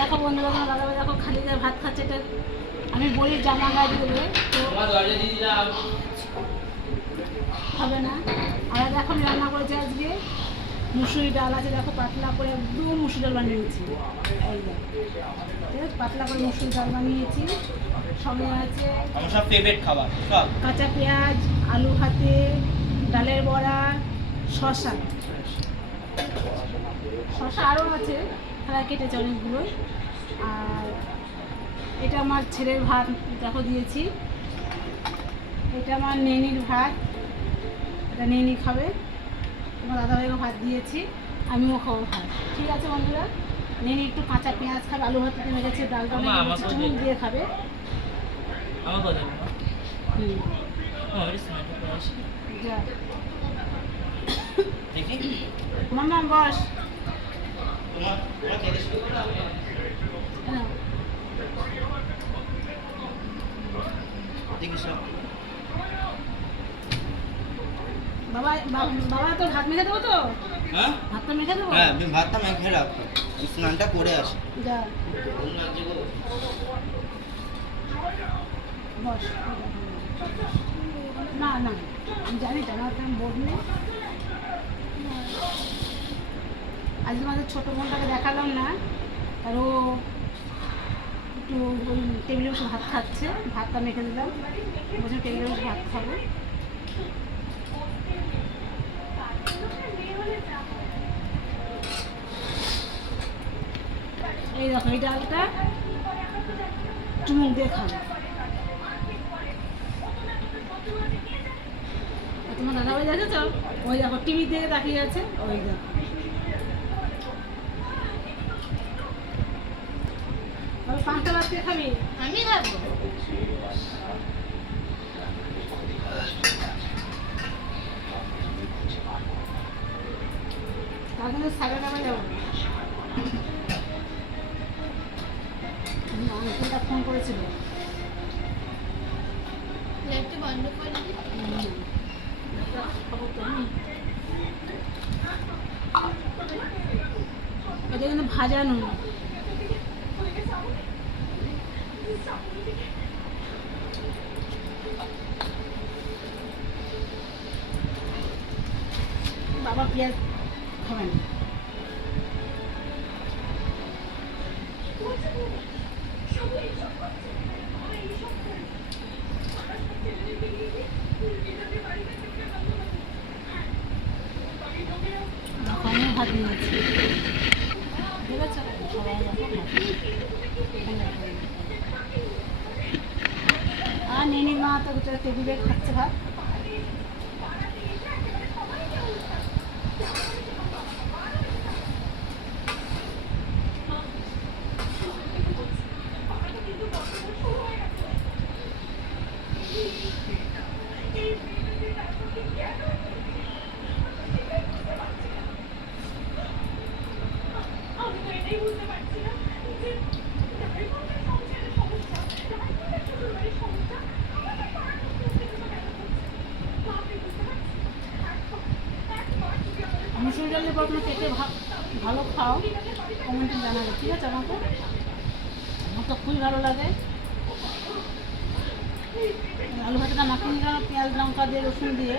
দেখো বন্ধুরা আমার দাদা দেখো খালি গায়ে ভাত খাচ্ছে এটা আমি বলি জামা গায়ে দেবে তো হবে। না। আর দেখো আমি রান্না করেছি আজকে মুসুরি ডাল আছে দেখো পাতলা করে একদম মুসুরি ডাল বানিয়েছি? পাতলা করে মুসুরি ডাল বানিয়েছি। সঙ্গে আছে সব ফেভারিট খাবার সব। কাঁচা পেঁয়াজ আলু হাতে ডালের বড়া শশা শশা আরও আছে। খেলা কেটেছে অনেকগুলো। আর এটা আমার ছেলের ভাত দেখো দিয়েছি। এটা আমার নেনির ভাত। এটা নেনি খাবে। তোমার দাদাভাইকে ভাত দিয়েছি আমিও খাব ভাত। ঠিক আছে বন্ধুরা? নেনি একটু কাঁচা পেঁয়াজ খাবে আলু ভাত মেরে গেছে ডালটা চুন দিয়ে খাবে। মামা বস তোমার তোমার খেতে শুরু করো হ্যাঁ দেখি সব বাবা বাবা তো ভাত মেখে দেবো তো? হ্যাঁ? ভাতটা মেখে দেবো? হ্যাঁ আমি ভাতটা মেখে স্নানটা করে আসি। যা। বস। না না আমি জানি তেমন বোর্ড নেই আজকে তোমাদের ছোটো বোনটাকে দেখালাম না, আর ও একটু ওই টেবিলে বসে ভাত খাচ্ছে। ভাতটা মেখে দিলাম। বসে টেবিলে বসে ভাত খাব। এই দেখো, এই ডালটা চুমুক দিয়ে খাব। তোমার দাদা ভাই দেখেছ? ওই দেখো, টিভি দিয়ে তাকিয়ে আছে। ওই দেখো। বাজতে খাবি? আমি খাব। তার সাড়ে টাকা যাব ফোন করেছিল লাইটটা বন্ধ করে তো। এটা কিন্তু ভাজানো বাবা পেঁয়াজ খাবে না ভাত নিয়েছি আছে সবাই দেখো ভাত। আর নেনি মা টেবিলে খাচ্ছে ভাত। মুসুর ডালের আপনার পেটে ভালো খাও, কমেন্টে জানাবে, ঠিক আছে আমাকে? আমার তো খুবই ভালো লাগে। আলু ভাতটা মাখিয়ে নিলাম, পেঁয়াজ, লঙ্কা দিয়ে, রসুন দিয়ে।